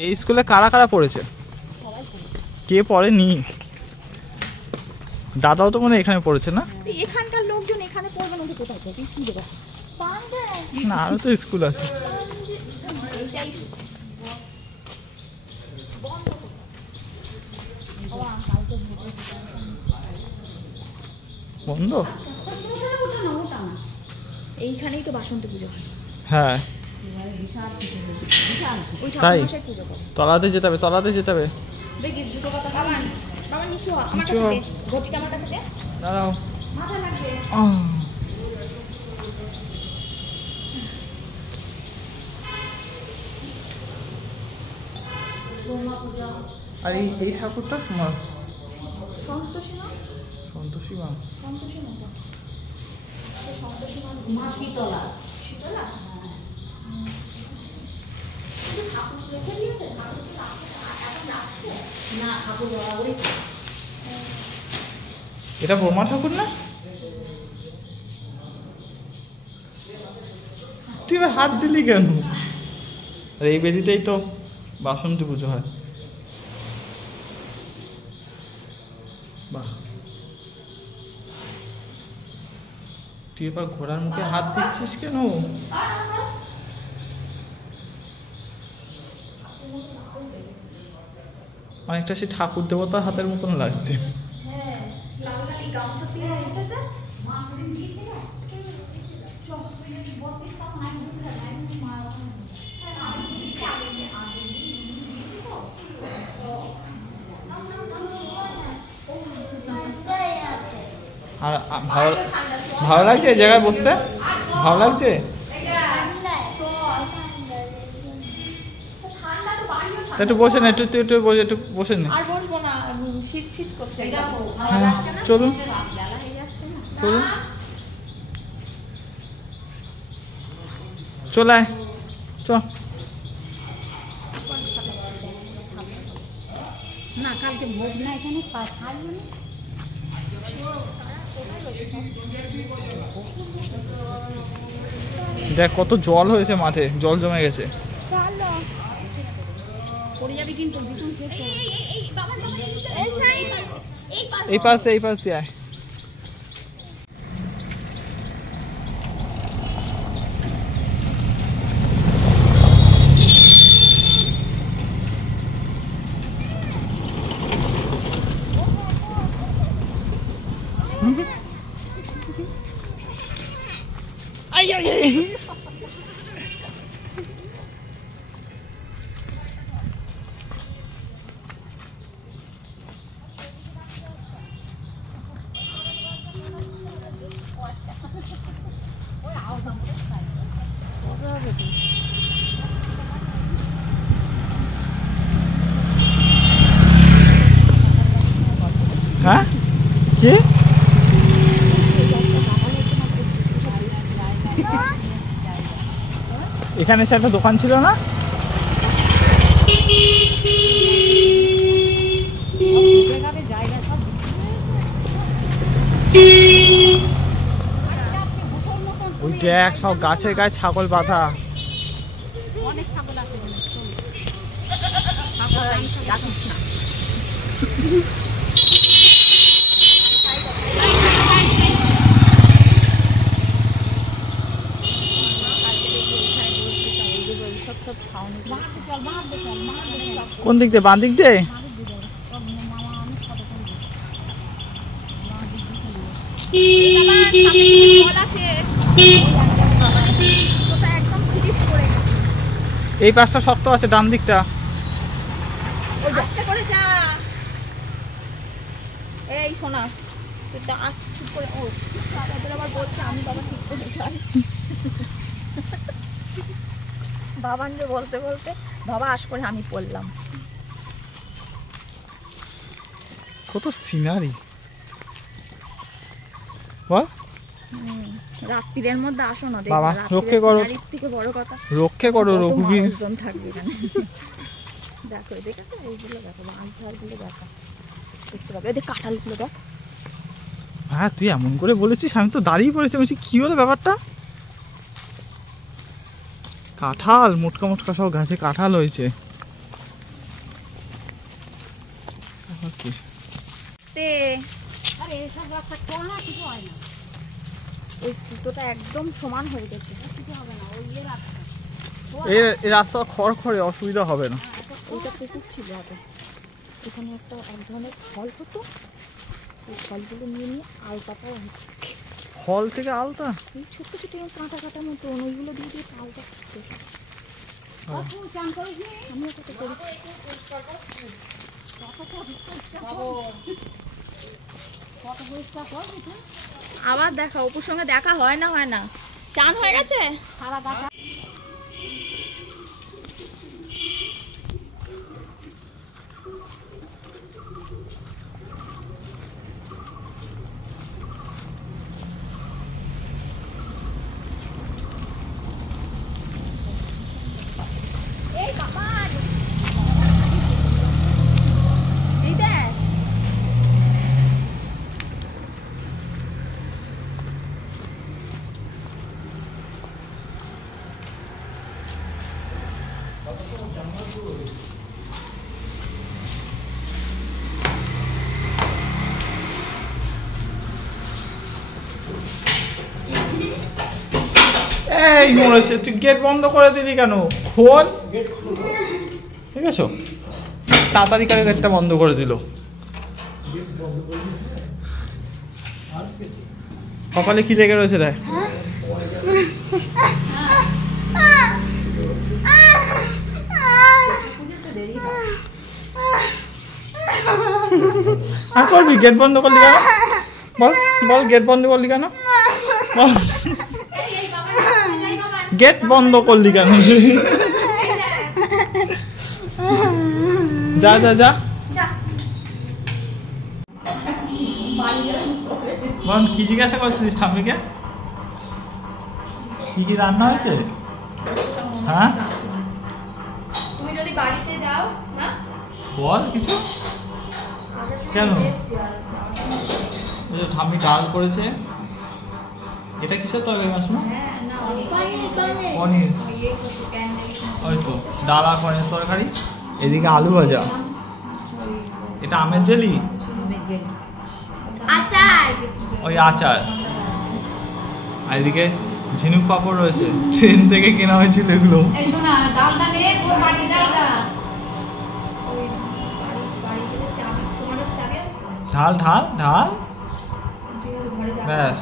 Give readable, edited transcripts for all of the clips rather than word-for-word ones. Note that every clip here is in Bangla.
এই স্কুলে কারা কারা পড়েছে? কে পড়েনি? দাদাও তো মনে এখানে পড়েছে না? এখানকার লোকজন এখানে পড়বে না, কোথায় পড়বে? কি দেবো না, আরো তো স্কুল আছে। বন্ধ? এইখানেই তো বাসন্তী পুজো হয়। হ্যাঁ তাই, তলাতে যেতে হবে, তলাতে যেতে হবে। দাঁড়াও, আর এই ঠাকুরটা তোমার সন্তোষী মা, সন্তোষী মা, সন্তোষী মা শীতলা, শীতলা এটা বোমা ঠাকুর না? তুই এবার হাত দিলি কেন? আর এই বেদিতেই তো বাসন্তী পুজো হয়। বাহ, তুই এবার ঘোড়ার মুখে হাত দিচ্ছিস কেন? অনেকটা সে ঠাকুর দেবতার হাতের মতন লাগছে। আর ভালো লাগছে এই জায়গায় বসতে? ভালো লাগছে? একটু বসে না, একটু একটু বসে, একটু বসে না। আর বসবো না, শীত শীত করছে। চলুন চলুন, চলে আয়, চ। না কালকে ভোগ না, এখানে থাকবে না। দেখ কত জল হয়েছে মাঠে, জল জমে গেছে। এই পাশে, এই পাশে আয়। হ্যাঁ কি এখানে এসে একটা দোকান ছিল না? ওই দেখ সব গাছের গায়ে ছাগল বাঁধা। অনেক ছাগল আছে। কোন দিক দিয়ে? বাঁ দিক দিয়ে? এই পাশটা শক্ত আছে, ডান দিকটা। এই শোনা, বাবান যে বলতে বলতে বাবা আস করে আমি পড়লাম। কত সিনারি বল। রাত্রির মধ্যে আসো না, বাবা রক্ষে করো, থেকে বড় কথা রক্ষে করো, রঘুবীর থাকবে এখানে। দেখো দেখেছো এইগুলো, দেখো মাছ ঝাড়গুলো, দেখো দেখতে পাবে, ওদের কাঁঠালগুলো দেখ। হ্যাঁ তুই এমন করে বলেছিস, আমি তো দাঁড়িয়ে পড়েছি, বলছি কি হলো ব্যাপারটা। কাঁঠাল মোটকা মোটকা সব গাছে কাঁঠাল হয়েছে। ওকে আরে এসব রাস্তা কোনা কিছু হয় না, এই ফুটোটা একদম সমান হয়ে গেছে, কিছু হবে না। ওই রাস্তা এই রাস্তা খড়খড়ে, অসুবিধা হবে না। ওইটা পুকুর ছিল আগে, এখানে একটা এক ধরনের ফল হতো, ওই ফলগুলো নিয়ে নিয়ে আলতাটাও হতো। ফল থেকে আলতা? এই ছোট্ট ছোট কাঁটা কাটা মতো ওইগুলো দিয়ে দিয়ে আলতা করতো। আমি ওটাতে করেছি। আবার দেখা, অপুর সঙ্গে দেখা হয় না হয় না। চান হয়ে গেছে সারা দেখা। এই বাবা এই দেখ এই মরেছে, তুই গেট বন্ধ করে দিলি কেন? খোল, ঠিক আছে? তাড়াতাড়ি করে গেটটা বন্ধ করে দিল। কপালে কি লেগে রয়েছে দেখ। আর করবি? গেট বন্ধ করলি কেন? বল বল, গেট বন্ধ করলি কেন? বল, গেট বন্ধ করলি কেন? যা যা যা, বল কি জিজ্ঞাসা করছিলিস ঠাম্মিকে? কি কি রান্না হয়েছে? হ্যাঁ তুমি যদি বাড়িতে যাও না বল কিছু। কেন? ঠাম্মি ডাল করেছে। এটা কিসের তরকারি মাসমা? পনির। ওই তো ডাল আর পনির তরকারি, এদিকে আলু ভাজা। এটা আমের জেলি, আচার, ওই আচার। আর এদিকে ঝিনুক পাপড় রয়েছে, ট্রেন থেকে কেনা হয়েছিল এগুলো। ঢাল ঢাল ঢাল, ব্যাস।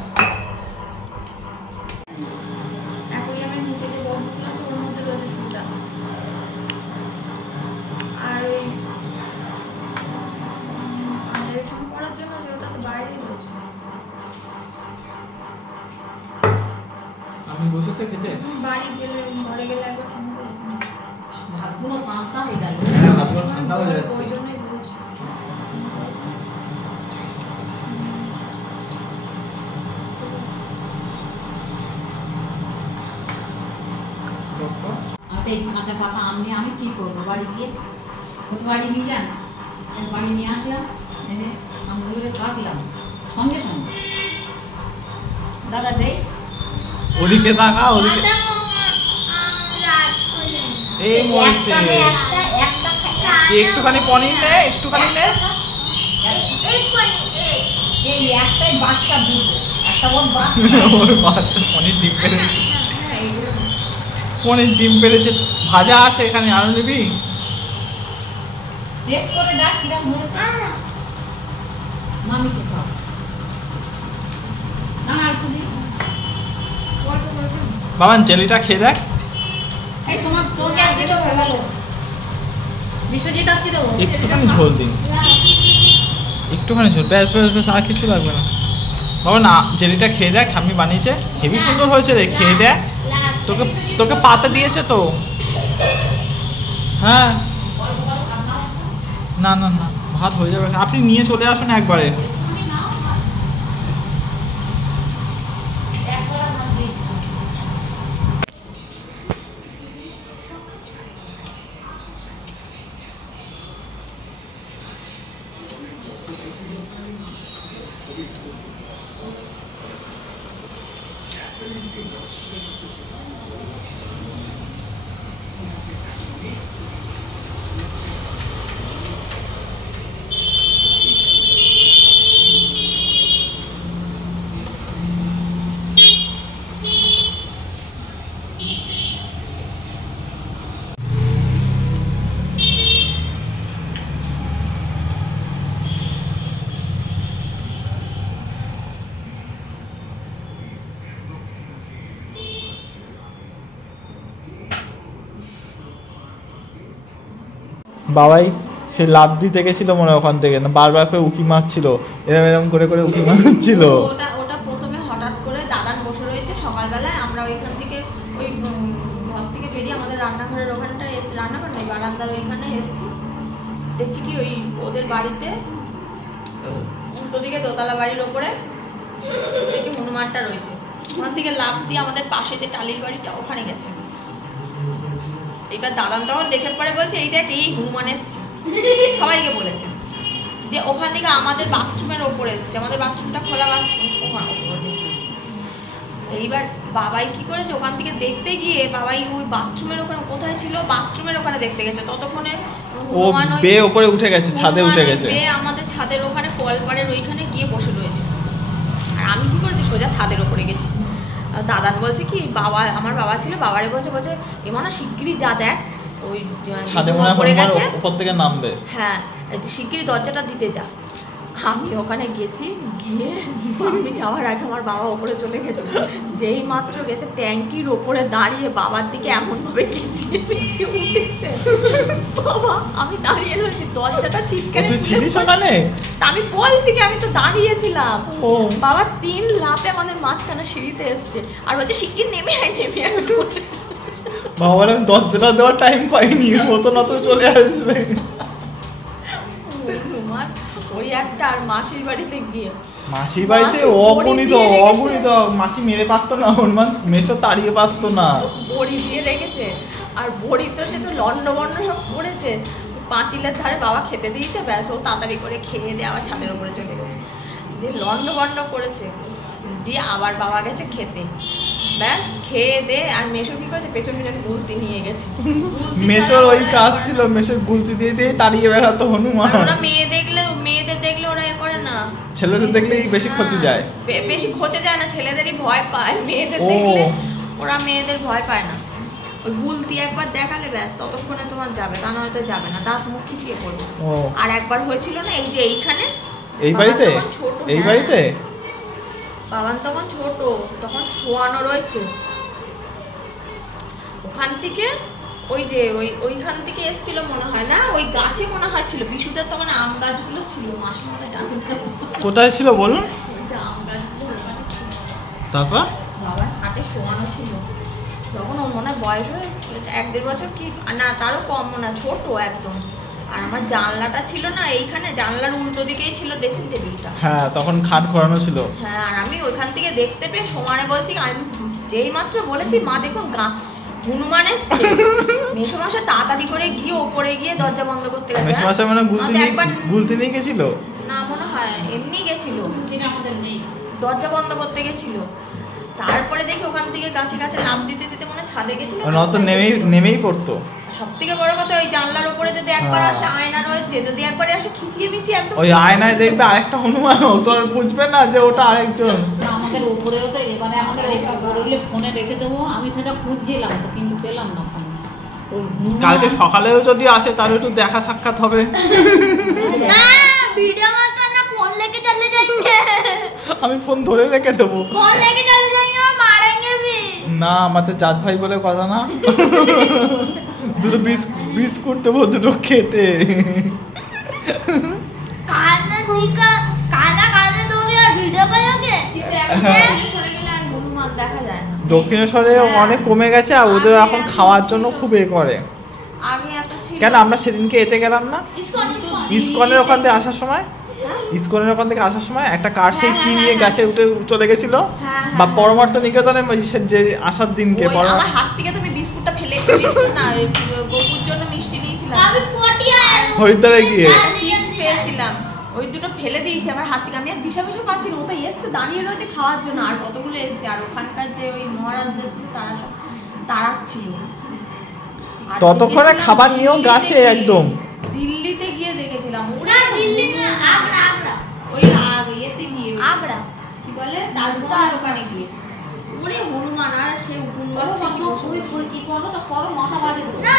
আমি বসেছে খেতে, বাড়ি গেলে ঘরে গেলে একবার ফোন করে ভাতগুলো পান্তা হয়ে গেল। হ্যাঁ ভাতগুলো ঠান্ডা হয়ে যাচ্ছে। ওই জন্যই বলছি। আমাদের এই কাঁচা পাকা আম নিয়ে আমি কি করবো? বাড়ি গিয়ে কোথাও বাড়ি নিয়ে যান, বাড়ি নিয়ে আসলাম, এনে আমগুলো কাটলাম সঙ্গে সঙ্গে। দাদা দেই, ওদিকে তাকা, ওদিকে। এই মরছে। একটুখানি পনির নে, একটুখানি নে। এই একটাই বাচ্চা দুধ, একটা ওর বাচ্চা। ওর বাচ্চা পনির ডিম পেরেছে, পনির ডিম পেরেছে। ভাজা আছে এখানে, আরো নিবি? চেক করে দেখ কিরম হয়েছে। মামিকে খাও না, না একটু দিই। বাবান জেলিটা খেয়ে দেখ। এই তোমাকে আর দিতে হয়ে গেল। বিশ্বজিৎ আর কি দেবো? একটুখানি ঝোল দিন, একটুখানি ঝোল, ব্যাস ব্যাস ব্যাস, আর কিছু লাগবে না। বাবা না, জেলিটা খেয়ে দেখ, ঠাম্মি বানিয়েছে, হেভি সুন্দর হয়েছে রে, খেয়ে দেখ। তোকে তোকে পাতা দিয়েছে তো। হ্যাঁ না না না, ভাত হয়ে যাবে, আপনি নিয়ে চলে আসুন একবারে। বাবাই সে লাভ দিতে গেছিল মনে হয় ওখান থেকে, না বারবার করে উকি মারছিল, এরম এরম করে করে উকি মারছিল। ওটা প্রথমে হঠাৎ করে দাদান বসে রয়েছে সকালবেলায়, আমরা ওইখান থেকে ওই ঘর থেকে বেরিয়ে আমাদের রান্নাঘরের ওখানটা এসে, রান্নাঘর নেই বারান্দার ওইখানে এসছি, দেখছি কি ওই ওদের বাড়িতে উল্টো দিকে দোতলা বাড়ির ওপরে দেখি হনুমানটা রয়েছে, ওখান থেকে লাফ দিয়ে আমাদের পাশে যে টালির বাড়িটা ওখানে গেছে। এইবার দাদান তখন দেখে পরে বলছে এই দেখ এই হনুমান এসছে, সবাইকে বলেছে। দিয়ে ওখান থেকে আমাদের বাথরুমের ওপরে এসছে, আমাদের বাথরুমটা খোলা বাথরুম, ওখানে ওপরে এসছে। এইবার বাবাই কি করেছে ওখান থেকে দেখতে গিয়ে, বাবাই ওই বাথরুমের ওখানে কোথায় ছিল, বাথরুমের ওখানে দেখতে গেছে, ততক্ষণে ও বে উপরে উঠে গেছে, ছাদে উঠে গেছে, বে আমাদের ছাদের ওখানে কলপাড়ের ওইখানে গিয়ে বসে রয়েছে। আর আমি কি করেছি সোজা ছাদের ওপরে গেছি। দাদান বলছে কি বাবা, আমার বাবা ছিল, বাবারে বলছে এমন শিগগিরই যা দেখ ওই ছাদে মনে পড়ে গেছে, উপর থেকে নামবে, হ্যাঁ শিগগিরই দরজাটা দিতে যা। আমি ওখানে গেছি, গিয়ে আমি যাওয়ার আগে আমার বাবা ওপরে চলে গেছে, যেই মাত্র গেছে ট্যাঙ্কির ওপরে দাঁড়িয়ে বাবার দিকে এমন ভাবে খিচিয়ে পিছিয়ে উঠেছে, বাবা আমি দাঁড়িয়ে রয়েছি, দরজাটা চিৎকারে ছিলিস ওখানে, আমি বলছি কি আমি তো দাঁড়িয়েছিলাম, ও বাবা 3 লাফে আমাদের মাঝখানে সিঁড়িতে এসছে আর বলছে শিগগির নেমে আয় বাবার আমি দরজাটা দেওয়ার টাইম পাইনি, মতো না তো চলে আসবে। ওই একটা আর মাসির বাড়িতে গিয়ে, মাসির বাড়িতে অগণিত মাসি মেরে পারতো না, হনুমান মেশো তাড়িয়ে পারতো না, বড়ি দিয়ে রেখেছে। আর বড়ি তো সে তো লন্ড বন্ড সব পড়েছে, পাঁচিলের ধারে বাবা খেতে দিয়েছে, ব্যাস ও তাড়াতাড়ি করে খেয়ে দিয়ে আবার ছাদের উপরে চলে গেছে, দিয়ে লন্ড বন্ড করেছে, দিয়ে আবার বাবা গেছে খেতে, ব্যাস খেয়ে দে। আর মেশো কি করেছে পেছন পেছন গুলতি নিয়ে গেছে, মেশোর ওই কাজ ছিল, মেশোর গুলতি দিয়ে দিয়ে তাড়িয়ে বেড়াতো হনুমান। ওরা মেয়েদের দেখলে ওরা এ করে না, ছেলেদের দেখলেই বেশি খচে যায়, বেশি খচে যায় না, ছেলেদেরই ভয় পায়, মেয়েদের দেখলে ওরা মেয়েদের ভয় পায় না। ওই গুলতি একবার দেখালে ব্যাস ততক্ষণে তোমার যাবে, তা নয়তো যাবে না, দাঁত মুখ খিচিয়ে পড়বে। আর একবার হয়েছিল না এই যে এইখানে, এই বাড়িতে, এই বাড়িতে বাবান তখন ছোট, তখন শোয়ানো রয়েছে, ওখান থেকে ওই যে ওইখান থেকে এসেছিল মনে হয়, না ওই গাছে মনে হয় ছিল, বিশুদের তখন আম গাছগুলো ছিল, মাসি মনে জানে কোথায় ছিল বলুন, আম গাছগুলো ওখানে ছিল, তারপর বাবার হাটে শোয়ানো ছিল, তখন ওর মনে হয় বয়স হয়ে 1-1.5 বছর কি না তারও কম মনে হয়, ছোট একদম। আর আমার জানলাটা ছিল না এইখানে, জানলার উল্টো দিকেই ছিল ড্রেসিং টেবিলটা, হ্যাঁ তখন খাট ঘোরানো ছিল, হ্যাঁ। আর আমি ওইখান থেকে দেখতে পেয়ে সমানে বলছি, আমি যেই মাত্র বলেছি মা দেখুন হনুমান এসছে, মেসোমশা তাড়াতাড়ি করে গিয়ে ওপরে গিয়ে দরজা বন্ধ করতে গেছে। মেসোমশা মানে গুলতি নিয়ে গেছিল না মনে হয় এমনি গেছিল, আমাদের নেই, দরজা বন্ধ করতে গেছিল। তারপরে দেখি ওখান থেকে গাছে গাছে লাফ দিতে দিতে মনে ছাদে গেছিল, তো নেমেই পড়তো। সব থেকে বড় কথা ওই জানলার উপরে যদি একবার আসে, আয়না রয়েছে, যদি একবার আসে খিচিয়ে মিচিয়ে একদম, ওই আয়নায় দেখবে আরেকটা হনুমান, ও তো আর বুঝবে না যে ওটা আরেকজন। আমাদের উপরেও তো এবারে আমাদের উপরে ফোনে রেখে দেবো, আমি সেটা খুঁজছিলাম তো কিন্তু পেলাম না ফোনে। কালকে সকালেও যদি আসে তাহলে একটু দেখা সাক্ষাৎ হবে। না ভিডিও মারতে না, ফোন লেকে চলে যাইয়ে, আমি ফোন ধরে রেখে দেবো, ফোন লেকে চলে যাইয়ে মারেंगे भी না। আমাদের জাত ভাই বলে কথা না, দুটো বিস্কুট দেবো দুটো খেতে, কানা দিকা কানা दोगे और वीडियो करोगे, কিন্তু এখন সরে গেলে আর হনুমান দেখা যায় না। দক্ষিণেশ্বরে অনেক কমে গেছে, আর ওদের এখন খাওয়ার জন্য খুব এ করে। আগে এত ছিল কেন আমরা সেদিনকে এতে গেলাম না, ইসকনের ওখান থেকে আসার সময়, ইসকনের ওখান থেকে আসার সময় একটা কার সেই কি নিয়ে গাছে উঠে চলে গেছিল, বা পরমার্থ নিকেতনে যে আসার দিনকে আমার হাত থেকে তুমি বিস্কুটটা ফেলে দিয়েছিলে না, গপুর জন্য মিষ্টি নিয়েছিলাম, আমি পটিয়া হরিদ্বারে গিয়ে চিপস পেয়েছিলাম, ওই দুটো ফেলে দিয়েছি আমার হাত থেকে, আমি আর দিশা পাচ্ছি না, ও তো এসছে দাঁড়িয়ে রয়েছে খাওয়ার জন্য, আর কতগুলো এসছে, আর ওখানকার যে ওই মহারাজ ছিল তারা সব তাড়াচ্ছিল, ততক্ষণে খাবার নিয়েও গাছে একদম। দিল্লিতে গিয়ে দেখেছিলাম, ওরা দিল্লি না আগ্রা, ওই ইয়েতে গিয়ে আগ্রা কি বলে তাজমহল ওখানে গিয়ে, ওরে হনুমান আর সে কি করো তো করো, মাথা বাজে না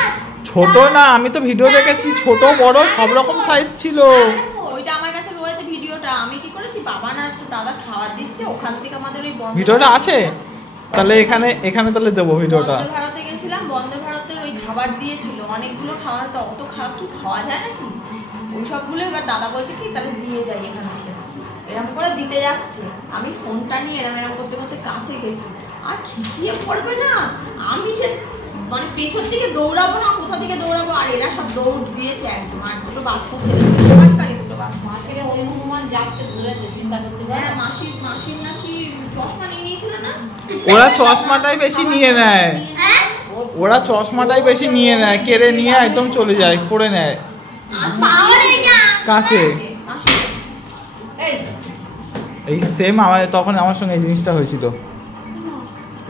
ছোট না, আমি তো ভিডিও দেখেছি, ছোট বড় সব রকম সাইজ ছিল। ওইটা আমার কাছে রয়েছে ভিডিওটা, আমি কি করেছি বাবা না তো দাদা খাবার দিচ্ছে, ওখান থেকে আমাদের ওই ভিডিওটা আছে, তাহলে এখানে তাহলে দেবো ভিডিওটা। বন্দে ভারতে গেছিলাম, বন্দে ভারতের ওই খাবার দিয়েছিল অনেকগুলো খাওয়ার তো অত কি খাওয়া যায় নাকি ওই সবগুলো। এবার দাদা বলছে কি তাহলে দিয়ে যাই এখান থেকে, এরকম করে দিতে যাচ্ছে, আমি ফোনটা নিয়ে এরম করতে করতে কাছে গেছি, আর খিচিয়ে পড়বে না, আমি সে মানে পেছন থেকে দৌড়াবো না কোথা থেকে দৌড়াবো, আর এরা সব দৌড় দিয়েছে একদম। আর দুটো বাচ্চা ছেলে দুটো বাচ্চা মাসির ওই হনুমান জাগতে ধরেছে, চিন্তা করতে পারে। মাসির নাকি চশমা নিয়ে নিয়েছিল না? ওরা চশমাটাই বেশি নিয়ে নেয়, ওরা চশমাটাই বেশি নিয়ে নেয়, কেড়ে নিয়ে একদম চলে যায়, পড়ে নেয়। কাকে? এই সেম আমার তখন আমার সঙ্গে এই জিনিসটা হয়েছিল,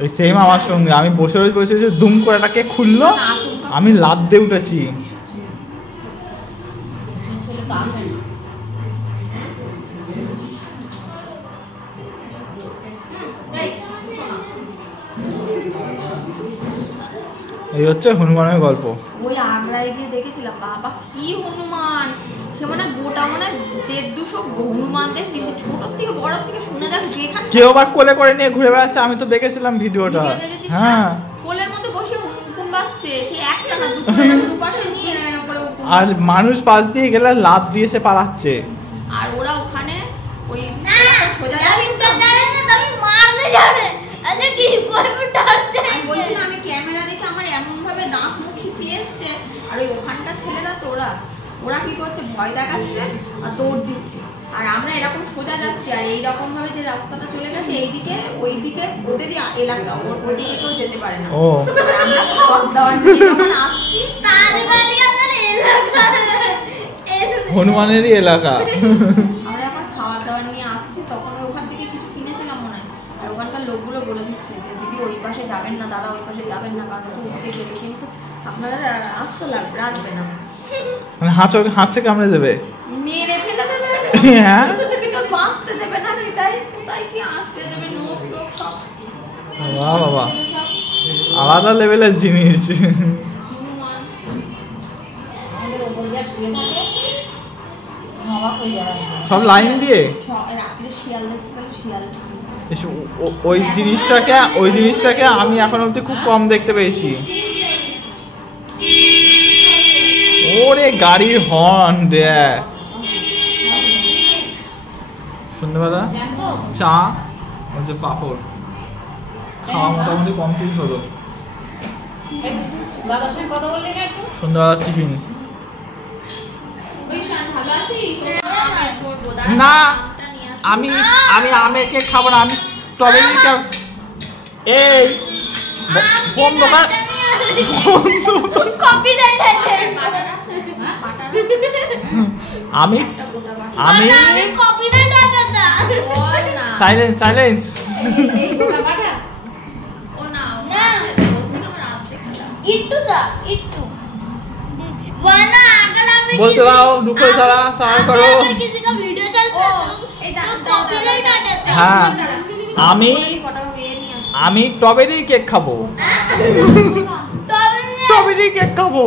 এই সেম আমার সঙ্গে। আমি বসে বসে দুম করে এটাকে খুললো, আমি লাফ দিয়ে উঠেছি। এই হচ্ছে হনুমানের গল্প। ওই আগ্রায় গিয়ে দেখেছিলাম, বাবা কি হনুমান, সে মানে গোটা মানে 150-200 হনুমান দেখছি, সে ছোট থেকে বড় থেকে শুনে যাক যেখানে কেউ আবার কোলে করে নিয়ে ঘুরে বেড়াচ্ছে, আমি তো দেখেছিলাম ভিডিওটা। হ্যাঁ, কোলের মধ্যে বসে হুকুম বাজছে, সে একটা না দুপাশে নিয়ে এরকম করে। আর মানুষ পাশ দিয়ে গেলে লাফ দিয়ে সে পালাচ্ছে। আর ওরা ওখানে ওই সোজা আমি ক্যামেরা দেখে আমার এমন ভাবে দাঁত মুখ খিচিয়ে এসছে, আর ওই ওখানকার ছেলেরা তো ওরা কি করছে, ভয় দেখাচ্ছে আর দৌড় দিচ্ছে, আর আমরা এরকম সোজা যাচ্ছি, আর এইরকম ভাবে যে রাস্তাটা চলে গেছে এইদিকে ওইদিকে ওদেরই এলাকা, ওইদিকে কেউ যেতে পারে না। ও আমরা খাবার দাবার নিয়ে যখন আসছি, হনুমানেরই এলাকা। আমরা এখন খাবার দাবার নিয়ে আসছি, তখন ওখান থেকে কিছু কিনেছিলাম মনে হয়, আর ওখানকার লোকগুলো বলে দিচ্ছে যে দিদি ওই পাশে যাবেন না, দাদা ওই পাশে যাবেন না, কারণ ওকে গেলে কিন্তু আপনারা আসতে লাগবে, রাখবে না, মানে হাঁচে কামড়ে দেবে, মেরে ফেলে দেবে, হ্যাঁ কিন্তু বাঁচতে দেবে না, তাই কি আসতে দেবে, নোখ টোখ সব। বাবা বাবা, আলাদা লেভেলের জিনিস। আমাদের ওপর যা শুয়ে থাকে অবাক হয়ে যাবে। সব লাইন দিয়ে রাত্রে শিয়াল দেখতে পেলে শিয়াল, ওই জিনিসটাকে আমি এখন অব্দি খুব কম দেখতে পেয়েছি। ওরে গাড়ির হর্ন দেয়। সন্ধ্যেবেলা চা হচ্ছে পাপড় খাওয়া মোটামুটি কমপ্লিট হলো। দাদার সঙ্গে কথা বললি না একটু? সন্ধ্যাবেলার টিফিন ওই শান ভালো আছিস? না, আমি আমের কেক খাবো না, আমি স্ট্রবেরি কেক। এই কোন দোকান? আমি সাইলেন্স বলতে দাও, ঢুকে সারা করো। হ্যাঁ, আমি স্ট্রবেরি কেক খাবো, স্ট্রবেরি কেক খাবো,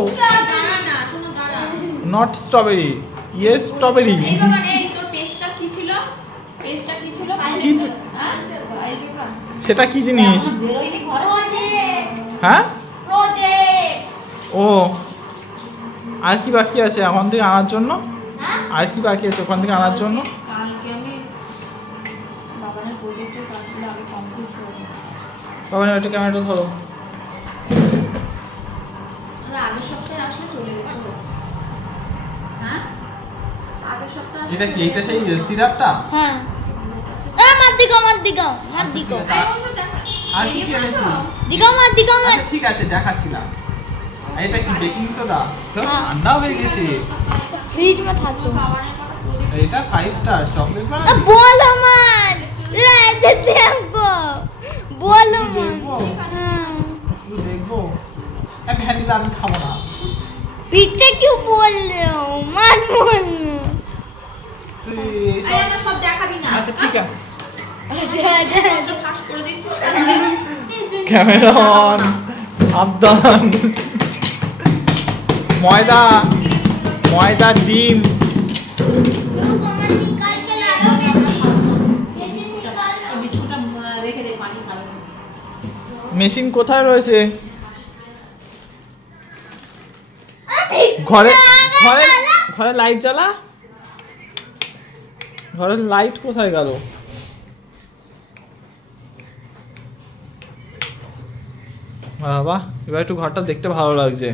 নট স্ট্রবেরি, ইয়েস স্ট্রবেরি। সেটা কি জিনিস? হ্যাঁ, ও আর কি বাকি আছে ওখান থেকে আনার জন্য? আর কি বাকি আছে ওখান থেকে আনার জন্য? বাবা ওটা ক্যামেরাটা ধরো। এটা কি? এটা সেই সিরাপটা? হ্যাঁ, আর কি এনেছিস? আচ্ছা, ঠিক আছে দেখাচ্ছিলাম। আর এটা কি বেকিং সোডা? ঠান্ডা হয়ে গেছে। फ्रिज में था तो এটা 5 স্টার চকলেট বানাবি? बोलो मत, ला देते हमको, बोलो मत। हाँ। শুধু দেখবো। আমি ভ্যানিলা আমি খাবো না। पीछे क्यों बोल रहे हो? मत बोलो। তুই সব দেখাবি না। আচ্ছা ঠিক আছে। ফাঁস করে দিচ্ছিস। ক্যামেরা অন, সাবধান। ময়দা ডিম মেশিন কোথায় রয়েছে? ঘরে ঘরে ঘরে লাইট জ্বালা। ঘরের লাইট কোথায় গেল? বাবা এবার একটু ঘরটা দেখতে ভালো লাগছে।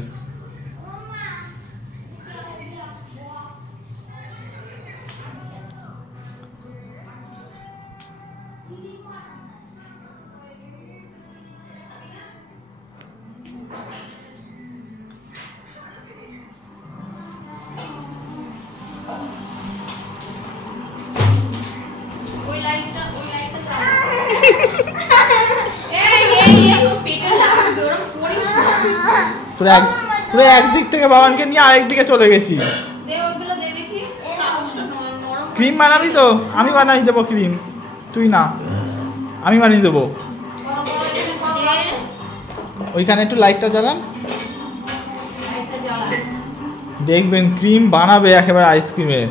পুরো একদিক থেকে বাবানকে নিয়ে আরেক দিকে চলে গেছি। ক্রিম বানাবি তো? আমি বানিয়ে দেবো ক্রিম, তুই না, আমি বানিয়ে দেবো। ওইখানে একটু লাইটটা জ্বালান, দেখবেন ক্রিম বানাবে একেবারে আইসক্রিমের।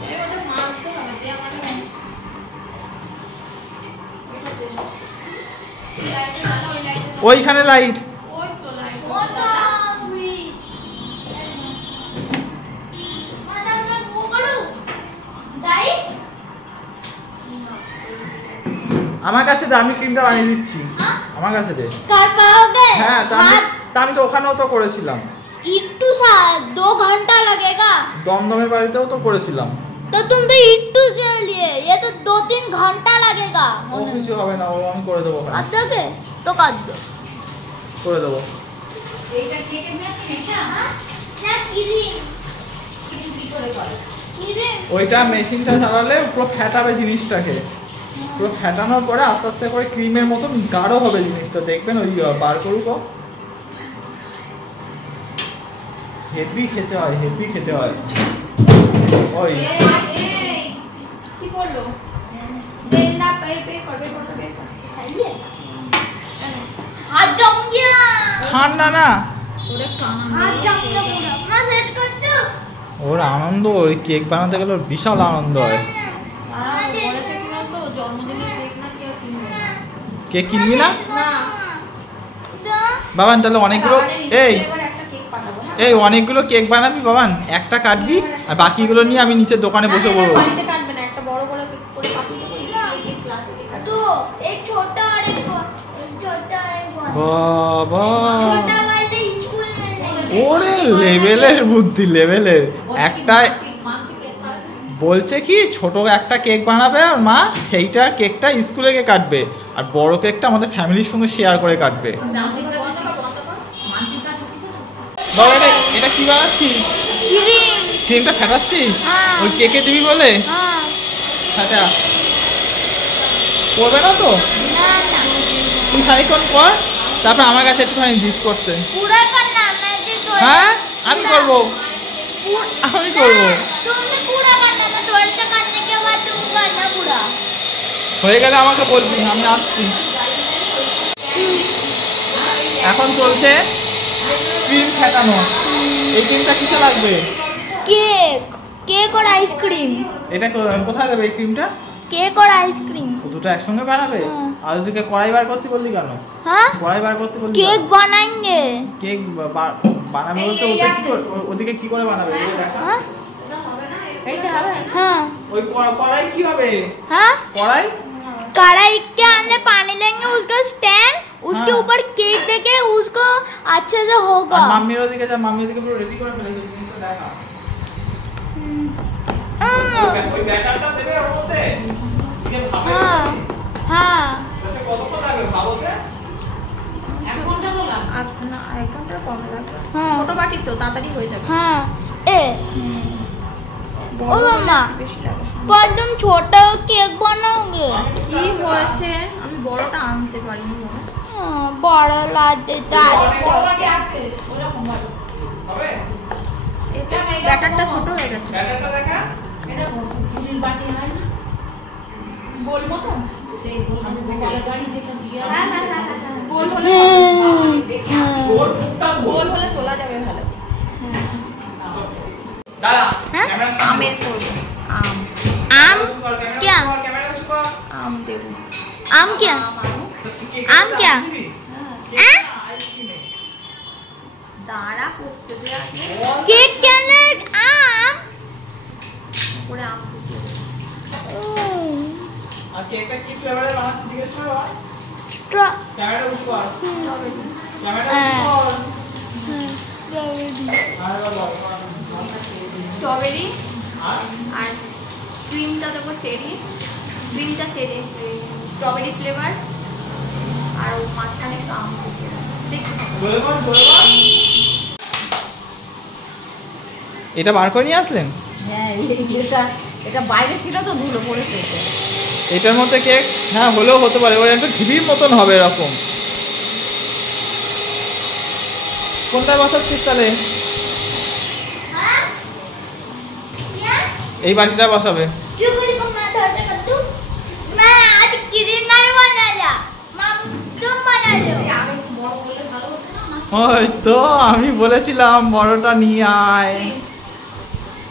ওইখানে লাইট। আমার কাছে দে, আমি ক্রিমটা বানিয়ে দিচ্ছি। আমার কাছে দে। হ্যাঁ আমি তো ওখানেও তো করেছিলাম। इट्टू 2 घंटा लगेगा। দমদমের বাড়িতেও তো করেছিলাম। तो तुम तो इट्टू के लिए ये तो 2-3 घंटा लगेगा। ও কিছু হবে না, ও আমি করে দেবো। अच्छा के तो काट दो, করে দেবো। এইটা কেটে মেখে না ना क्रीम কি করে করে क्रीम ওইটা মেশিনটা চালালে পুরো ফ্যাটাবে জিনিসটাকে। পুরো ফ্যাটানোর পরে আস্তে আস্তে করে ক্রিমের মতন গাঢ় হবে জিনিসটা, দেখবেন। ওই বার করুক, হেভি খেতে হয়, হেভি খেতে হয়। ওই কি বললো? দেন না পে করবে चाहिए हाथ जम गया, ঠান্ডা না, ওরে কানা हाथ जम गया पूरा। मैं सेट कर दो। ওর আনন্দ, ওই কেক বানাতে গেলে ওর বিশাল আনন্দ হয়। বলেছে কি বলতো, জন্মদিনে কেক না কেউ কিনবে না। কেক কিনবি না না বাবান? তাহলে অনেকগুলো, এই একটা কেক পাঠাবো। হ্যাঁ? এই অনেকগুলো কেক বানাবি বাবান, একটা কাটবি আর বাকিগুলো নিয়ে আমি নিচের দোকানে বসে পড়বো। বাড়িতে কাটবে না, একটা বড় বড় কেক করে পাঠিয়ে দেবো। স্কুলে কেক ক্লাসে কেক কাটবে। तो एक छोटा और एक छोटा एक बड़ा। বাবা छोटा वाले स्कूल में नहीं। ওরে লেভেলের বুদ্ধি, লেভেলের। একটা বলছে কি ছোট একটা কেক বানাবে আর মা সেইটা কেকটা স্কুলে গিয়ে কাটবে, আর বড় কেকটা আমাদের ফ্যামিলির সঙ্গে শেয়ার করে কাটবে। বাবা এটা কি বানাচ্ছিস? क्रीम। ক্রিমটা ফেটাচ্ছিস? হ্যাঁ। ওই কেকে দিবি বলে? हाँ ফেটা করবে না তো? ना ना তুই খানিক্ষণ কর, তারপর আমার কাছে একটুখানি দিস করতে। पूरा करना मैजिक तो হ্যাঁ আমি করবো, আমি করবো। तुमने पूरा करना, मैं थोड़े से करने के बाद तुम करना पूरा। হয়ে গেলে আমাকে বলবি, আমি আসছি। এখন চলছে ক্রিম ফেটানো। এই ক্রিমটা কিসে লাগবে? केक केक और आइसक्रीम, এটা কোথায় দেবে এই ক্রিমটা? केक और आइसक्रीम। দুটো একসঙ্গে বানাবে? হ্যাঁ। আর ওদিকে কড়াই বার করতে বললি কেন? हाँ কড়াই বার করতে বললি केक কেন? बनाएंगे। কেক বানাবে বলতে ওদিকে কি করে বানাবে? ওই দেখা। हाँ এই তো হবে। हाँ ওই কড়াই কি হবে? हाँ কড়াই कढ़ाई के अंदर पानी लेंगे, उसका स्टैंड, उसके हाँ। ऊपर केक देके उसको अच्छे से আর होगा। মাম্মির ওদিকে যা, মাম্মি ওদিকে পুরো রেডি করে ফেলেছে জিনিসটা, দেখা। ওই ব্যাটারটা দেবে ওর মধ্যে দিয়ে ভাবে। हाँ हाँ সে কতক্ষণ লাগবে ভাবোতে? এক ঘন্টা তো লাগে না 1 ঘন্টার কম লাগবে। হ্যাঁ। ছোট বাটি তো তাড়াতাড়ি হয়ে যাবে। हाँ ए বড় ও হলে মাম্মা। বেশি লাগে। पर तुम छोटा केक बनाओगे? কি হয়েছে, আমি বড়টা আনতে পারিনি মনে হয়। हाँ, बड़ा ला देता বড় বাটি আছে ওরকম বাটি হবে? এটা ব্যাটারটা ছোট হয়ে গেছে। ব্যাটারটা দেখা। এটা পুলির বাটি হয় না গোল মতো? সেই গোপালের গাড়ি যেটা দিয়ে হ্যাঁ হ্যাঁ হ্যাঁ হ্যাঁ। গোল হলে গোল মুখটা গোল হলে তোলা যাবে ভালো। দাঁড়া হ্যাঁ? ক্যামেরার সামনে আমের করব। আম आम क्या? ক্যামেরা কিছু কর। আম দেব। आम क्या? আম क्या? हाँ? দাঁড়া করতে দে আছে। केक के अंदर কেকটা কি ফ্লেভারে বানাচ্ছিস জিজ্ঞেস করো বাবা। স্ট্র- ক্যামেরাটা উঠে কর। ক্যামেরাটা হ্যাঁ। উঠে কর। স্ট্রবেরি। আর বলো। স্ট্রবেরি আর আর ক্রিমটা দেবো চেরি, ক্রিমটা চেরি, স্ট্রবেরি ফ্লেভার, আর ওর মাঝখানে একটু আম কুচিয়ে দেবো। দেখি বলে বল, বলে বল। এটা বার করে নিয়ে আসলেন? হ্যাঁ এটা বাইরে ছিল তো ধুলো পড়েছে এটা। এটার মধ্যে কেক হ্যাঁ হলেও হতে পারে, ওই একটা ঢিবির মতন হবে এরকম। কোনটায় বসাচ্ছিস তাহলে? हाँ? क्या? এই বাটিটা বসাবে। क्यों मेरे को मैं थोड़ा सा कर दूं? मैं आज क्रीम नहीं बनाया। मम तुम बना दो। আগে একটু বড় করলে ভালো হতো না? ওই তো আমি বলেছিলাম বড়টা নিয়ে আয়।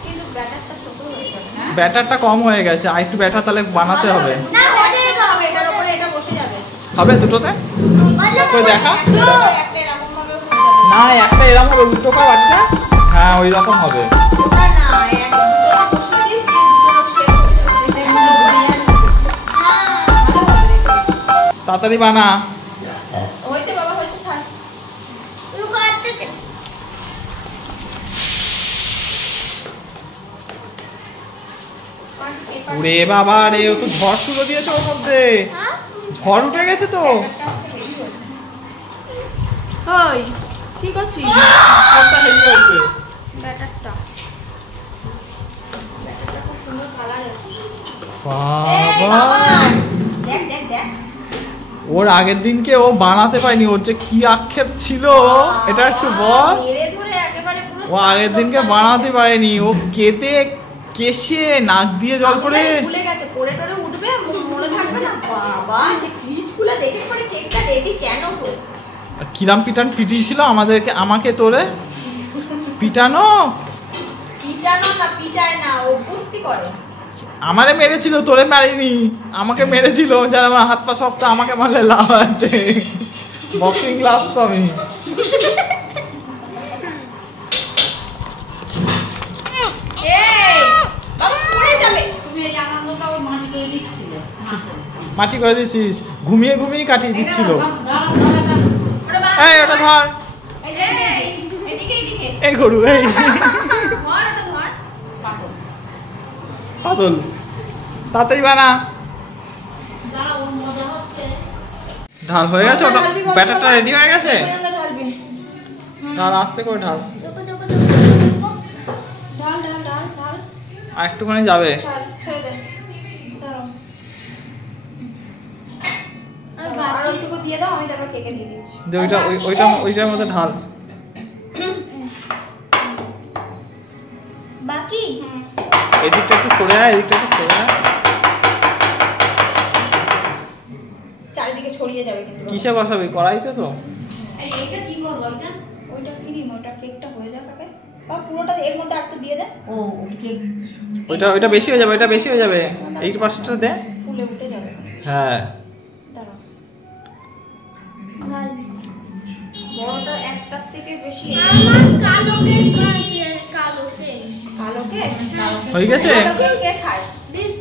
কিন্তু ব্যাটারটা ছোট হয়ে যাবে না। ব্যাটারটা কম হয়ে গেছে, আর একটু ব্যাটার তাহলে বানাতে হবে। না होने একসাথে হবে, এটার উপরে এটা বসে যাবে। হবে দুটোতে? কই দেখা। একটা এরকম ভাবে হয়ে যাবে। না একটা এরকম হবে, উল্টো কর বাটিটা। হ্যাঁ ওই রকম হবে। ওটা না, এক দুটোটা বসিয়ে দিস, যে দুটো শেপ হয়ে যাবে। এটা একটু বিরিয়ানি। ভালো হবে এটা। তাড়াতাড়ি বানা। হয়েছে বাবা, হয়েছে, ছাড়। रुको आते थे। আর পেপার ওরে বাবা রে, ও তো ঝড় তুলে দিয়েছে ওর মধ্যে। हाँ? ঝড় উঠে গেছে তো। ওই কি করছিস? কোনটা হেভি হয়েছে? ব্যাটারটা খুব সুন্দর কালার এসেছে। বাবা দেখ দেখ দেখ, ওর আগের দিনকে ও বানাতে পারেনি, ওর যে কি আক্ষেপ ছিল এটা একটু বল। মেরে ধরে একেবারে পুরো ও আগের দিনকে বানাতে পারেনি, ও কেটে কেশে নাক দিয়ে জল পড়ে। ভুলে গেছে, পরে টরে উঠবে, মনে থাকবে না। বাবা সে ফ্রিজ খুলে দেখে পরে কেকটা রেডি কেন হয়েছে। আর কিরাম পিটান পিটিয়েছিল আমাকে তোরে পিটানো। পিটানো না, পিটায় না, ও কুস্তি করে। আমারে মেরেছিল, তোরে মারিনি। আমাকে মেরেছিল, যারা আমার হাত পা শক্ত, আমাকে মারলে লাভ আছে। বক্সিং ক্লাস তো আমি। এই বাবা পড়ে যাবে। তুমি এই আনন্দটা ওর মাটি করে দিচ্ছিল না করে। মাটি করে দিচ্ছিস, ঘুমিয়ে ঘুমিয়ে কাটিয়ে দিচ্ছিল। দাঁড়াও, দাঁড়াও, দাঁড়াও। ওটা বাদ এই ওটা ধর, এই যে, এদিকে এদিকে এই গরু, এই ধর, ওটা ধর। পাগল। পাতল। তাড়াতাড়ি বানা। দাঁড়াও, ওর মজা হচ্ছে। ঢাল হয়ে গেছে ওটা, ঢালবি বল, ব্যাটারটা বাবা। রেডি হয়ে গেছে। পর্যন্ত ঢালবি। ঢাল আস্তে করে ঢাল, रुको रुको रुको। ঢাল ঢাল ঢাল ঢাল, আর একটুখানি যাবে। ছাড়, ছেড়ে দে। দাঁড়াও। আর আরো বাকি একটু দিয়ে দাও, আমি তারপর কেকে দিয়ে দিচ্ছি। যে ওইটার মধ্যে ঢাল। बाकी এদিকটা একটু সরে আয়, এদিকটা একটু সরে আয়। চারিদিকে ছড়িয়ে যাবে কিন্তু। কিসে বসাবি, কড়াইতে তো? এইটা কি করবো এটা? ওইটা ক্রিম, ওইটা কেকটা হয়ে যাক আগে। বা পুরোটা এর মধ্যে একটু দিয়ে দে, ও ওকে ওইটা বেশি হয়ে যাবে, ওইটা বেশি হয়ে যাবে। এই পাশটা দে। ফুলে উঠে যাবে। হ্যাঁ দাঁড়াও, गाल বড়টা একটার থেকে বেশি। আমার কালো কেক আছে কালো কেক কালো কেক, হয়ে গেছে। কালো কেক কে খায়? দিস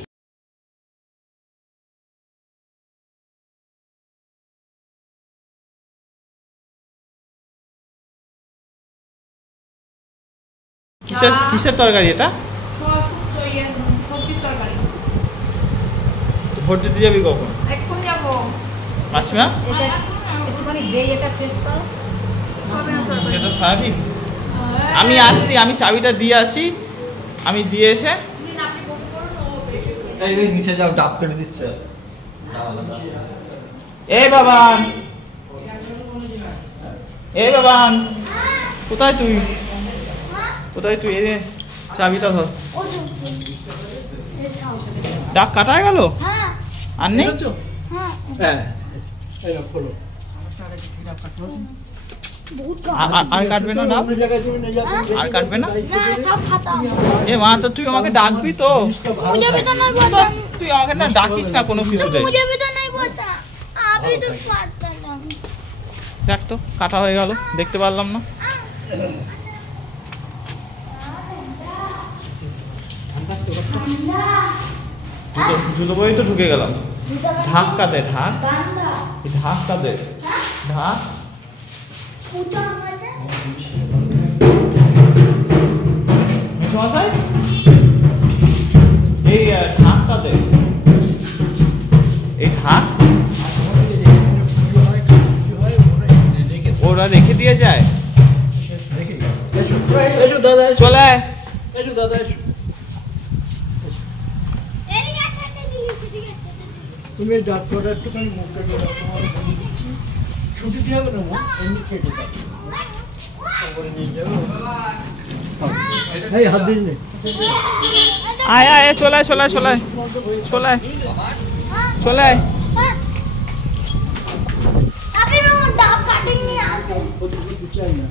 কিসের তরকারি এটা? সবজির তরকারি। ভোট দিতে যাবি কখন? এখন যাবো। মাসিমা এটা একটুখানি গ্রেভিটা টেস্ট করো। এটা সারাদিন আমি আসছি, আমি চাবিটা দিয়ে আসি, আমি দিয়ে এসে এই নিচে যাও, ডাব কেটে দিচ্ছে। এই বাবান, এই বাবান, কোথায় তুই? কোথায় তুই? এই রে চাবিটা ধর। ও ये साउथ ডাক কাটা গেল हां আর নেই। हां হ্যাঁ এই না খোলো। बहुत আর কাটবে না ডাব? আর কাটবে না? ना सब खाता हूं এ মা, তো তুই আমাকে ডাকবি তো? मुझे भी तो नहीं बोलता তুই আমাকে না ডাকিস না কোনো কিছুতে। मुझे भी तो नहीं बोलता आप ही तो बात कर रहे हो দেখ তো কাটা হয়ে গেল, দেখতে পারলাম না। জুতো বই তো ঢুকে গেলাম। ঢাকা দে, ঢাক। গান্দা এই ঢাকটা দে, ঢাক। পুতা আছে মেসোমশাই এই ঢাকটা দে, এই ঢাক ওরা রেখে দিয়ে যায়। এসো দাদা, চলে আয়। এসো দাদা, এসো। এদিকে আছে ঠিক আছে তুমি ডাক্তারটা একটুখানি মুখটা করে তোমার ছুটি দিয়ে হবে না, এমনি খেটে যাবে। তারপরে নিয়ে যাবে। এই হাত দিন নে। আয় আয় আয়, চলে আয়, চলে আয়, চলে আয়, চলে আয়, চলে আয়। আপনি ডাব কাটিং নিয়ে আসেন চাই না।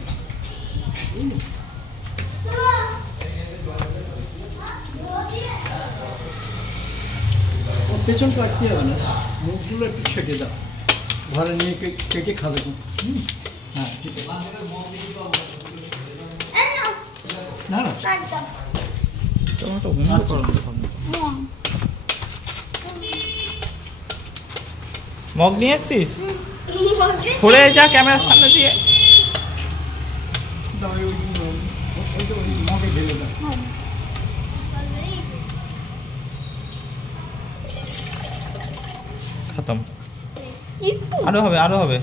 ও পেছন কাটতে হবে না, মুখগুলো একটু ছেটে দাও, ঘরে নিয়ে কেটে খাবে। হ্যাঁ ঠিক আছে। না না কাটদাম তোমার তো বন্ধ করো না। মগ নিয়ে এসছিস? ঘুরে যা ক্যামেরার সামনে দিয়ে। দাও, ওই মগে ঢেলে দাও। খতম। আরো হবে, আরো হবে,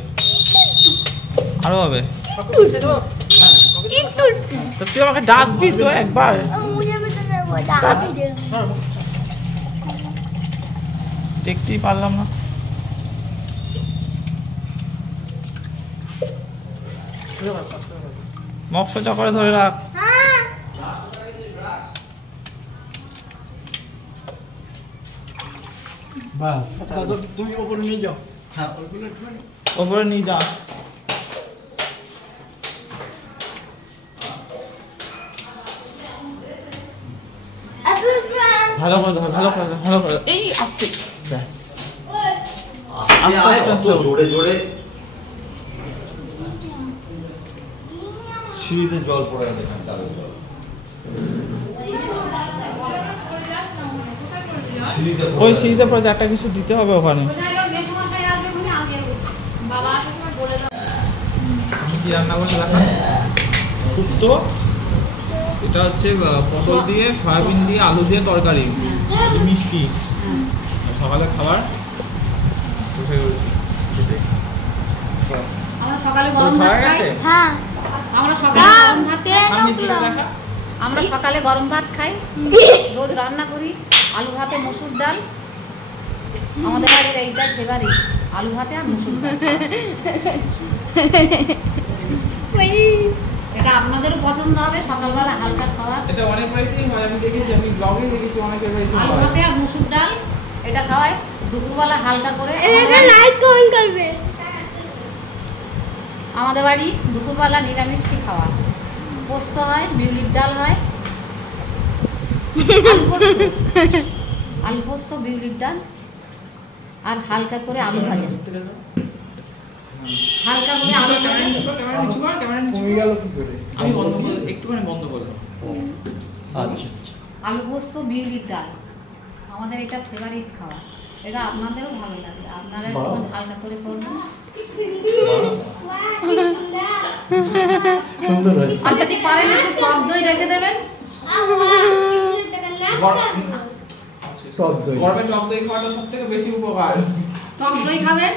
আরো হবে। তো তুই আমাকে ডাকবি তো একবার। দেখতেই পারলাম না। মগ সোজা করে ধরে রাখ। বাস দাদা, তুমি ওপরে নিয়ে যাও। হ্যাঁ ওইগুলো একটুখানি ওপরে নিয়ে যা। ভালো করে ধর, ভালো করে ধর, ভালো করে ধর। এই আস্তে, ব্যাস। আস্তে আস্তে আস্তে জোরে জোরে সিঁড়িতে জল পড়ে গেছে, ডালের জল সিঁড়িতে পড়ে ওই গেছে। সিঁড়িতে পরে একটা কিছু দিতে হবে ওখানে। আমি কি রান্না করছি দেখো। শুক্তো, এটা হচ্ছে পটল দিয়ে, সয়াবিন দিয়ে, আলু দিয়ে তরকারি, একটু মিষ্টি। সকালে খাবার বসে গেছি। আমরা সকালে তোর গরম ভাত খাওয়া খাই। গেছে? হ্যাঁ আমরা সকালে গরম ভাত খাই। সামনে দিকে দেখা। আমরা সকালে গরম ভাত খাই, রোজ রান্না করি। আলু ভাতে মসুর ডাল, আমাদের বাড়ির এইটা ফেভারিট, আলু ভাতে আর মসুর ডাল। এটা আপনাদেরও পছন্দ হবে, সকালবেলা হালকা খাবার। এটা অনেক বাড়িতেই হয়, আমি দেখেছি, আমি ব্লগে দেখেছি অনেকের বাড়িতে আলু হয়। ভাতে আর মসুর ডাল এটা খাওয়ায় দুপুরবেলা হালকা করে। এটা লাইট কোন করবে আমাদের বাড়ি দুপুরবেলা নিরামিষই খাওয়া, পোস্ত হয়, বিউলির ডাল হয়, আলু পোস্ত, বিউলির ডাল আর হালকা করে আলু ভাজা। হালকা করে আলু ভাজা। ক্যামেরা নিচু কর, ক্যামেরা নিচু কমে কর। গেল কি করে? আমি বন্ধ করে, একটুখানি বন্ধ করলাম। আচ্ছা আলু পোস্ত, বিউলির ডাল আমাদের এটা ফেভারিট খাওয়া। এটা আপনাদেরও ভালো লাগে, আপনারা একটু হালকা করে করবেন। সুন্দর হয়েছে। আর যদি পারেন একটু টক দই রেখে দেবেন। সব দই গরমে টক দই খাওয়াটা সব থেকে বেশি উপকার। টক দই খাবেন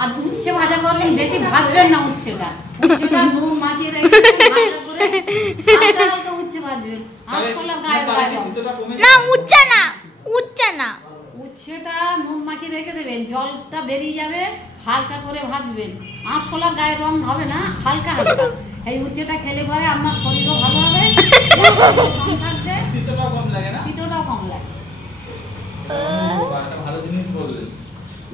আর উচ্ছে ভাজা করবেন, বেশি ভাজবেন না উচ্ছেটা। উচ্ছেটা নুন মাখিয়ে রেখে ভাজা করে হালকা হালকা উচ্ছে ভাজবেন। আর ছোলা গায়ে গায়ে দাও। তিতোটা কমে না উঠছে না উঠছে না উচ্ছেটা নুন মাখিয়ে রেখে দেবেন, জলটা বেরিয়ে যাবে, হালকা করে ভাজবেন। আর ছোলার গায়ের রং হবে না, হালকা হালকা। এই উচ্ছেটা খেলে পরে আপনার শরীরও ভালো হবে, কম থাকবে, তিতোটা কম লাগে না? তিতোটাও কম লাগে। একটা ভালো জিনিস বললেন।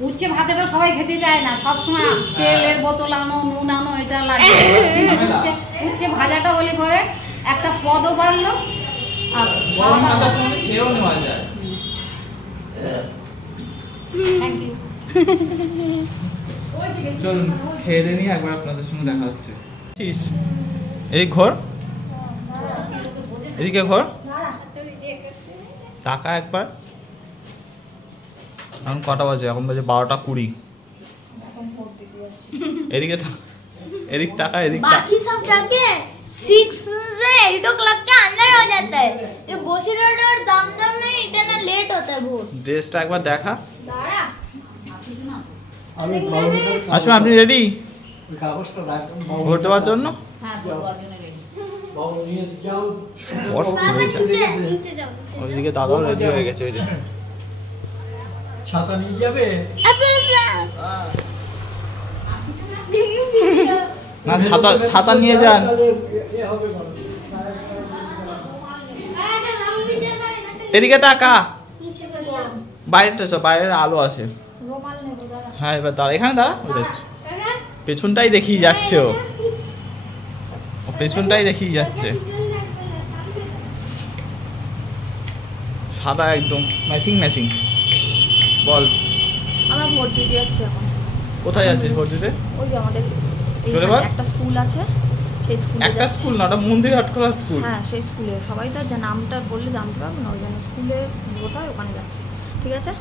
উচ্ছে ভাতেটা সবাই খেতে চায় না, সবসময় তেলের বোতল আনো, নুন আনো, এটা লাগে। কিন্তু উচ্ছে ভাজাটা হলে পরে একটা পদও বাড়লো আর গরম ভাতের সঙ্গে খেয়েও নেওয়া যায়। Thank you. চলুন খেয়ে দিয়ে নিয়ে একবার আপনাদের সঙ্গে দেখা হচ্ছে। এদিক ঘর, এদিকে ঘর, টাকা একবার এখন কটা বাজে? এখন বাজে 12:20। এদিকে एरिक टाका एरिक बाकी सब जाके 6 से 8 o'clock के अंदर हो जाता है। ये बोसी रोड और दमदम में इतना लेट होता है बहुत। ड्रेसটা একবার দেখা। दाड़ा আমি বাউন্ডারি আচ্ছা আপনি রেডি ওই কাগজটা রাখুন ভোট দেওয়ার জন্য? হ্যাঁ বলবার জন্য রেডি। বাবু নিয়ে যাও বস बाबा হয়েছে नीचे जाओ। ওইদিকে দাদাও রেডি হয়ে গেছে ওই যে ছাতা নিয়ে যাবে अपन देखिए না ছাতা ছাতা নিয়ে যান এ হবে বলো अरे हम भी जाएगा এদিকে টাকা नीचे कर जाओ। বাইরেটা সব বাইরের আলো আছে रोमाल ने बोला হ্যাঁ এবার দাঁড়া এখানে দাঁড়া ওই দেখ, काका পেছনটাই দেখিয়ে যাচ্ছে ও পেছনটাই দেখিয়ে যাচ্ছে সাদা একদম ম্যাচিং ম্যাচিং বল আমরা ভোট দিতে যাচ্ছি এখন। কোথায় আছিস ভোট দিতে? ওই যে আমাদের চলে এইখানে বল। একটা স্কুল আছে, সেই স্কুলে একটা যাচ্ছি। স্কুল না ওটা মন্দির হাটখোলা স্কুল হ্যাঁ সেই স্কুলে সবাই তো যে নামটা বললে জানতে পারবো না, ওই জন্য স্কুলে ভোট হয় ওখানে যাচ্ছি। ঠিক আছে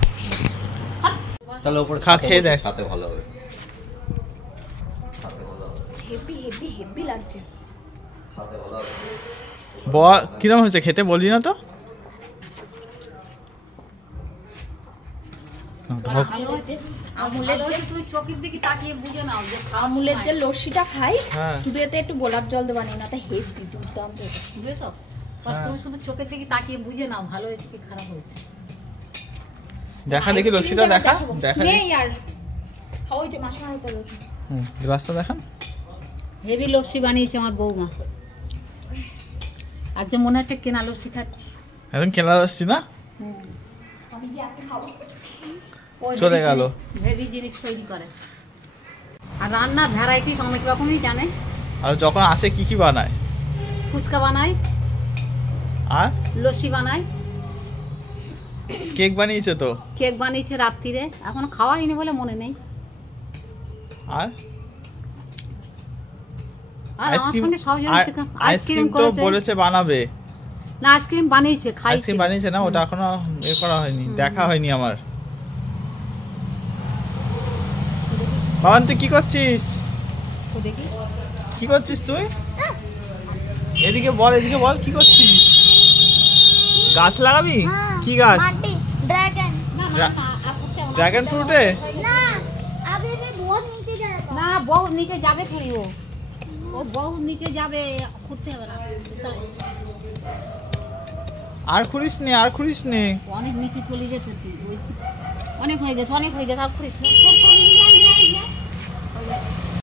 তাহলে উপরে খা, খেয়ে দেখ। সাথে ভালো হবে সাথে ভালো হবে হেভি হেভি হেভি লাগছে। সাথে ভালো হবে বল কিরম হয়েছে খেতে বলি না তো ঢক। ভালো হয়েছে। আমুলের ভালো যে হয়েছে, তুমি চোখের দিকে তাকিয়ে বুঝে নাও যে আমুলের যে লস্যিটা খাই হ্যাঁ। শুধু এতে একটু গোলাপ জল দেওয়া নেই না, তা হেভি দুর্দান্ত এটা। বুঝেছো? হ্যাঁ। তুমি শুধু চোখের দিকে তাকিয়ে বুঝে নাও ভালো হয়েছে কি খারাপ হয়েছে। দেখা দেখি লস্যিটা দেখা দেখা নেই আর ওই যে মাসে মাসে রয়েছে। গ্লাসটা দেখান হেভি লস্যি বানিয়েছে আমার বৌমা। আজ যে মনে হচ্ছে কেনা লস্যি খাচ্ছি। এখন কেনা লস্যি না আমি কি আপনি খাবো? চলে গেল। হেভি জিনিস তৈরি করে। আর রান্নার ভ্যারাইটিস অনেক রকমই জানে। আর যখন আসে কি কি বানায় ফুচকা বানায়, আর লস্যি বানায়, কেক বানিয়েছে তো কেক বানিয়েছে রাত্রিরে, এখনো খাওয়া হয়নি বলে মনে নেই। আর আর আমার আইসক্রিম সঙ্গে সহযোগিতা আইসক্রিম আইসক্রিম তো করেছে। বলেছে বানাবে না আইসক্রিম বানিয়েছে, খাইছে। আইসক্রিম বানিয়েছে না ওটা এখনো এ করা হয়নি দেখা হয়নি আমার বাবান তুই কি করছিস ও দেখি কি করছিস তুই এদিকে বল কি করছিস গাছ লাগাবি কি গাছ माटी ड्रैगन না না ড্রা- না আর করতে হবে না। ড্রাগন ফ্রুটে ना अभी भी बहुत नीचे जाएगा না বহু নিচে যাবে থুড়ি ও বহু নিচে যাবে, করতে হবে না। আর খুলিস নে অনেক নিচে চলে যেতে তুই, অনেক হয়ে গেছে আর করিস না।